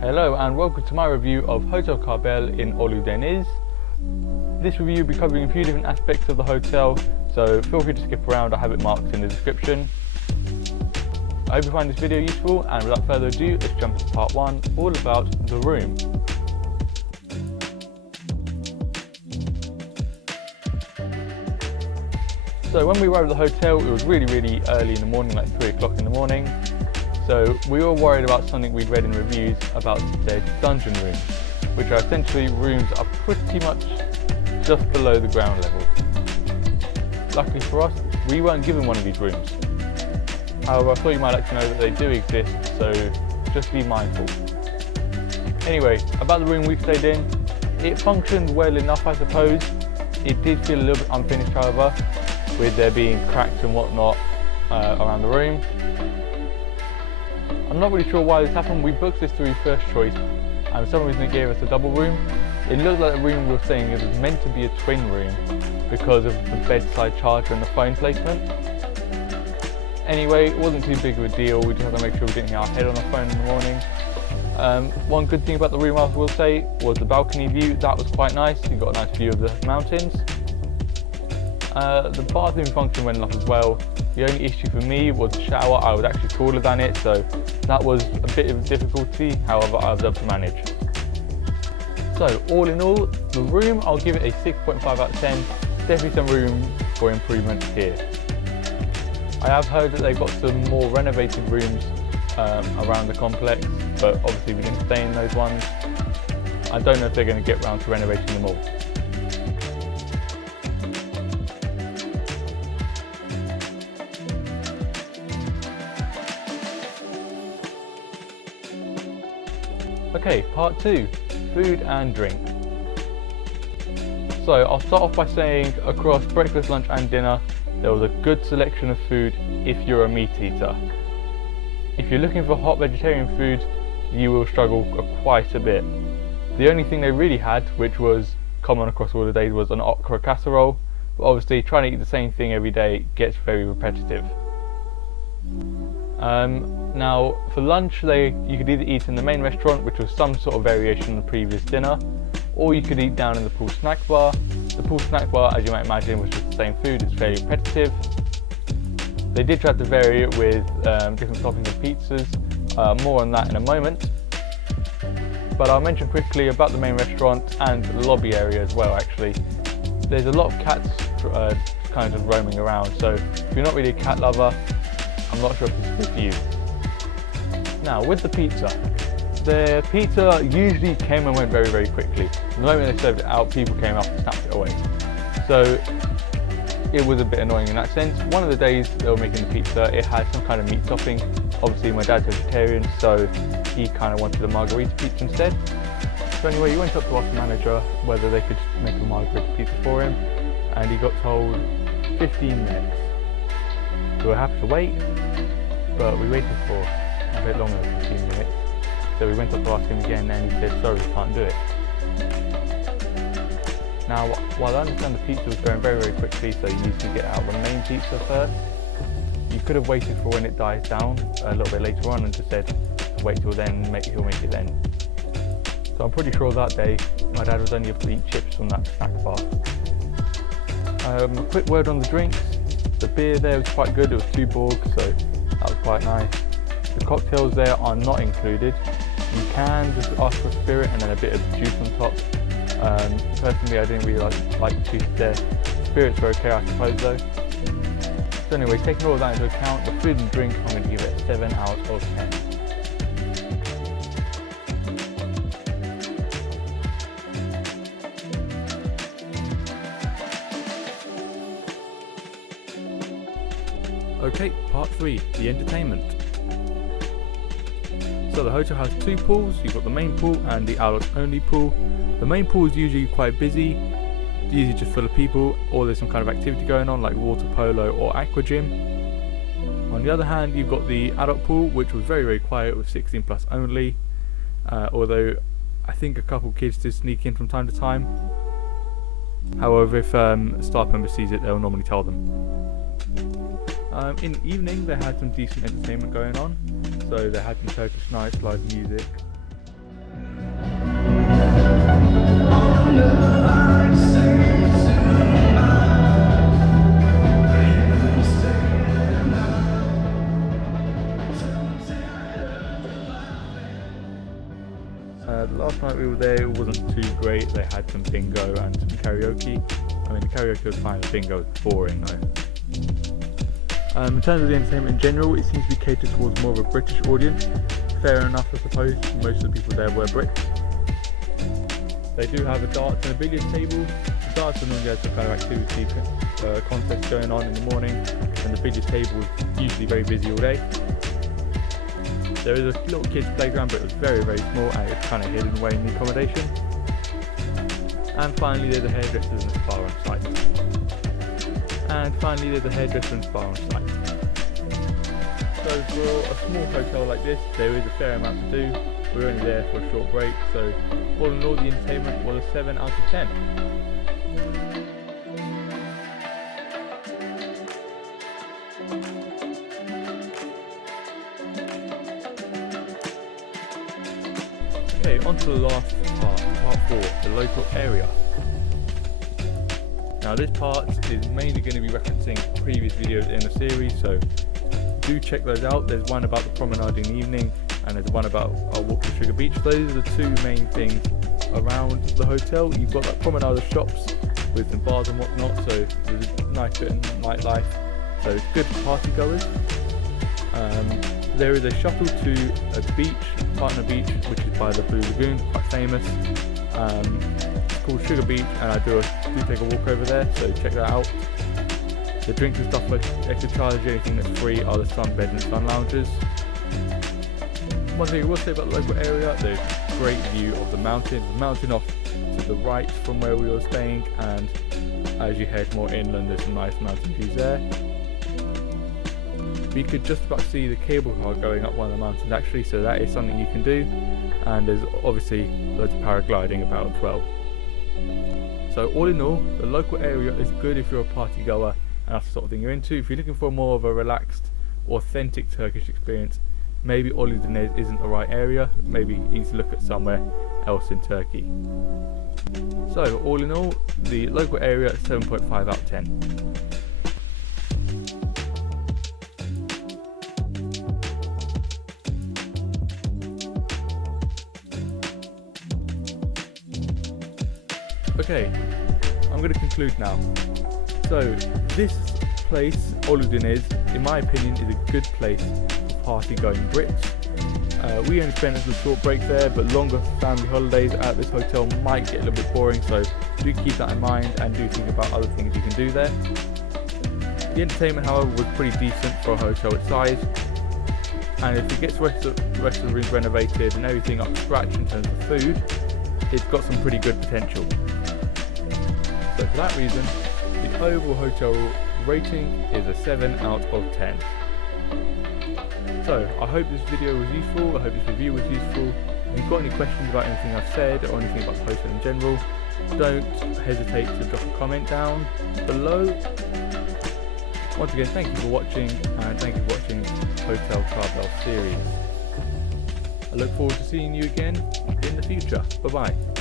Hello and welcome to my review of Hotel Karbel in Deniz. This review will be covering a few different aspects of the hotel, so feel free to skip around, I have it marked in the description. I hope you find this video useful, and without further ado, let's jump into part 1, all about the room. So when we arrived at the hotel, it was really early in the morning, like 3 o'clock in the morning. So we were worried about something we'd read in reviews about their dungeon rooms, which are essentially rooms that are pretty much just below the ground level. Luckily for us, we weren't given one of these rooms. However, I thought you might like to know that they do exist, so just be mindful. Anyway, about the room we stayed in, it functioned well enough, I suppose. It did feel a little bit unfinished, however, with there being cracks and whatnot around the room. I'm not really sure why this happened. We booked this through First Choice, and for some reason it gave us a double room. It looked like the room we were staying in was meant to be a twin room because of the bedside charger and the phone placement. Anyway, it wasn't too big of a deal. We just had to make sure we didn't hit our head on the phone in the morning. One good thing about the room, I will say, was the balcony view. That was quite nice. You got a nice view of the mountains. The bathroom function went enough as well. The only issue for me was the shower. I was actually taller than it, so that was a bit of a difficulty. However, I was able to manage. So all in all, the room, I'll give it a 6.5 out of 10. Definitely some room for improvement here. I have heard that they've got some more renovated rooms around the complex, but obviously we didn't stay in those ones. I don't know if they're going to get around to renovating them all. Okay, part 2, food and drink. So I'll start off by saying across breakfast, lunch and dinner, there was a good selection of food if you're a meat eater. If you're looking for hot vegetarian food, you will struggle quite a bit. The only thing they really had, which was common across all the days, was an okra casserole, but obviously trying to eat the same thing every day gets very repetitive. Now for lunch, you could either eat in the main restaurant, which was some sort of variation on the previous dinner, or you could eat down in the pool snack bar. The pool snack bar, as you might imagine, was just the same food. It's fairly repetitive. They did try to vary it with different toppings of pizzas. More on that in a moment. But I'll mention quickly about the main restaurant and the lobby area as well. Actually, there's a lot of cats kind of roaming around, so if you're not really a cat lover, I'm not sure if this is good for you. Now, with the pizza usually came and went very quickly. The moment they served it out, people came up and snapped it away. So it was a bit annoying in that sense. One of the days they were making the pizza, it had some kind of meat topping. Obviously my dad's vegetarian, so he kind of wanted a margarita pizza instead. So anyway, he went up to ask the manager whether they could make a margarita pizza for him, and he got told 15 minutes. We were happy to wait, but we waited for a bit longer than 15 minutes. So we went up to ask him again, and he said, sorry, we can't do it. Now, while I understand the pizza was going very quickly, so you need to get out the main pizza first, you could have waited for when it dies down a little bit later on and just said, wait till then, he'll make it then. So I'm pretty sure that day, my dad was only able to eat chips from that snack bar. A quick word on the drinks. The beer there was quite good. It was Tuborg, so that was quite nice. The cocktails there are not included. You can just ask for spirit and then a bit of juice on top. Personally, I didn't really like the juice there. Spirits were okay, I suppose, though. So anyway, taking all of that into account, the food and drink, I'm going to give it a 7 out of 10. Okay, part 3, the entertainment. So the hotel has 2 pools. You've got the main pool and the adults only pool. The main pool is usually quite busy, usually just full of people, or there's some kind of activity going on like water polo or aqua gym. On the other hand, you've got the adult pool, which was very quiet with 16 plus only, although I think a couple kids did sneak in from time to time. However, if a staff member sees it, they'll normally tell them. In the evening, they had some decent entertainment going on. So they had some Turkish nights, live music. The last night we were there, it wasn't too great. They had some bingo and some karaoke. I mean, the karaoke was fine, the bingo was boring though. In terms of the entertainment in general, it seems to be catered towards more of a British audience. Fair enough, I suppose. Most of the people there were Brits. They do have a darts and a billiards table. The darts are normally has some kind of activity contest going on in the morning, and the billiards table is usually very busy all day. There is a little kids playground, but it was very, very small and it's kind of hidden away in the accommodation. And finally there's a hairdresser and a spa on site. So for a small hotel like this, there is a fair amount to do. We're only there for a short break, so all in all the entertainment was a 7 out of 10. Okay, on to the last part 4, the local area. Now this part is mainly going to be referencing previous videos in the series, so do check those out. There's one about the promenade in the evening, and there's one about our walk to Sugar Beach. Those are the two main things around the hotel. You've got that promenade of shops with some bars and whatnot, so there's a nice bit of nightlife, so it's good for party goers. There is a shuttle to a beach, Partner Beach, which is by the Blue Lagoon, quite famous. It's called Sugar Beach, and I do take a walk over there, so check that out. The drinks and stuff are extra charge. Anything that's free are the sunbeds and sun lounges. One thing I will say about the local area, there's a great view of the mountain. The mountain off to the right from where we were staying, and as you head more inland, there's some nice mountain views there. You could just about see the cable car going up one of the mountains actually, so that is something you can do. And there's obviously loads of paragliding about as well. So all in all, the local area is good if you're a party goer and that's the sort of thing you're into. If you're looking for more of a relaxed, authentic Turkish experience, maybe Oli Deniz isn't the right area. Maybe you need to look at somewhere else in Turkey. So all in all, the local area 7.5 out of 10. Okay, I'm going to conclude now. So this place, Oli Deniz, in my opinion, is a good place for party-going Brits. We only spent a little short break there, but longer family holidays at this hotel might get a little bit boring, so do keep that in mind and do think about other things you can do there. The entertainment, however, was pretty decent for a hotel its size, and if it gets the rest of the rooms renovated and everything up to scratch in terms of food, it's got some pretty good potential. So for that reason, the overall hotel rating is a 7 out of 10. So I hope this video was useful, I hope this review was useful. If you've got any questions about anything I've said or anything about the hotel in general, don't hesitate to drop a comment down below. Once again, thank you for watching, and thank you for watching Hotel Karbel series. I look forward to seeing you again in the future. Bye bye.